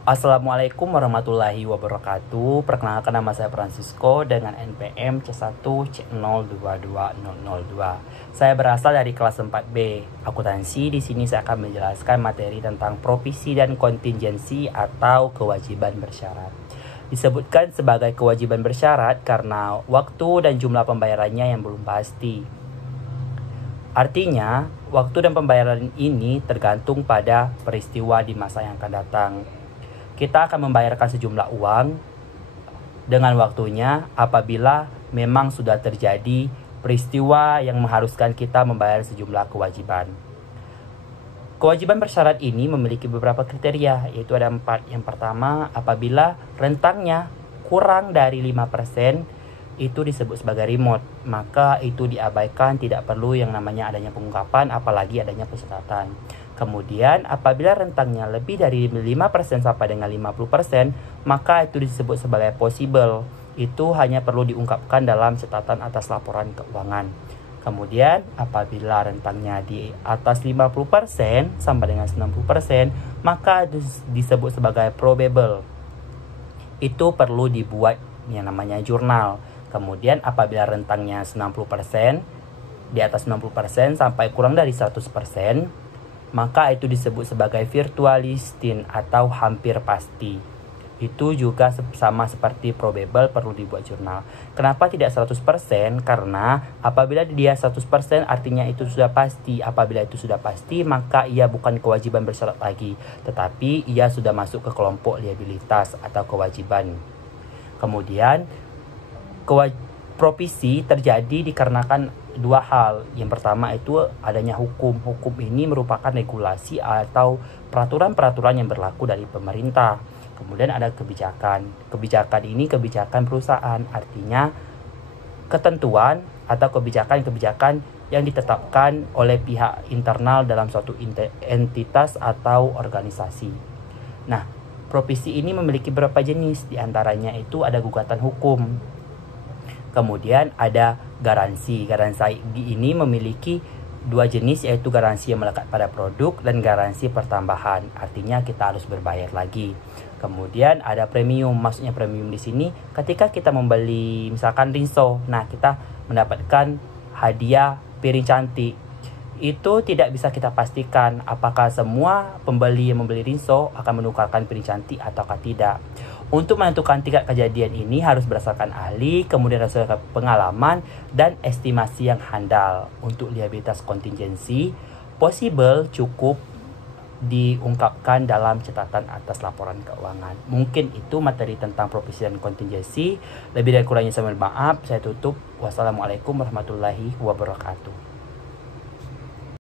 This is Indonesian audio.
Assalamualaikum warahmatullahi wabarakatuh. Perkenalkan, nama saya Francisco dengan NPM C1C022002. Saya berasal dari kelas 4B akuntansi. Di sini saya akan menjelaskan materi tentang provisi dan kontingensi atau kewajiban bersyarat. Disebutkan sebagai kewajiban bersyarat karena waktu dan jumlah pembayarannya yang belum pasti. Artinya, waktu dan pembayaran ini tergantung pada peristiwa di masa yang akan datang. Kita akan membayarkan sejumlah uang dengan waktunya apabila memang sudah terjadi peristiwa yang mengharuskan kita membayar sejumlah kewajiban. Kewajiban bersyarat ini memiliki beberapa kriteria, yaitu ada 4. Yang pertama, apabila rentangnya kurang dari 5%, itu disebut sebagai remote, maka itu diabaikan, tidak perlu yang namanya adanya pengungkapan, apalagi adanya pencatatan. Kemudian apabila rentangnya lebih dari 5% sampai dengan 50%, maka itu disebut sebagai possible. Itu hanya perlu diungkapkan dalam catatan atas laporan keuangan. Kemudian apabila rentangnya di atas 50% sampai dengan 90%, maka disebut sebagai probable. Itu perlu dibuat yang namanya jurnal. Kemudian apabila rentangnya 90%, di atas 90% sampai kurang dari 100%, maka itu disebut sebagai virtualistin atau hampir pasti. Itu juga sama seperti probable, perlu dibuat jurnal. Kenapa tidak 100%? Karena apabila dia 100% artinya itu sudah pasti. Apabila itu sudah pasti, maka ia bukan kewajiban bersyarat lagi, tetapi ia sudah masuk ke kelompok liabilitas atau kewajiban. Kemudian provisi terjadi dikarenakan dua hal. Yang pertama itu adanya hukum. Hukum ini merupakan regulasi atau peraturan-peraturan yang berlaku dari pemerintah. Kemudian ada kebijakan. Kebijakan ini kebijakan perusahaan, artinya ketentuan atau kebijakan-kebijakan yang ditetapkan oleh pihak internal dalam suatu entitas atau organisasi. Nah, provisi ini memiliki beberapa jenis. Di antaranya itu ada gugatan hukum. Kemudian ada garansi. Garansi ini memiliki dua jenis, yaitu garansi yang melekat pada produk dan garansi pertambahan. Artinya kita harus berbayar lagi. Kemudian ada premium. Maksudnya premium di sini ketika kita membeli misalkan rinso, nah kita mendapatkan hadiah piring cantik. Itu tidak bisa kita pastikan apakah semua pembeli yang membeli rinso akan menukarkan piring cantik ataukah tidak. Untuk menentukan tingkat kejadian ini harus berdasarkan ahli, kemudian berdasarkan pengalaman dan estimasi yang handal. Untuk liabilitas kontingensi, possible cukup diungkapkan dalam catatan atas laporan keuangan. Mungkin itu materi tentang provisi dan kontingensi. Lebih dari kurangnya saya mohon maaf. Saya tutup. Wassalamualaikum warahmatullahi wabarakatuh.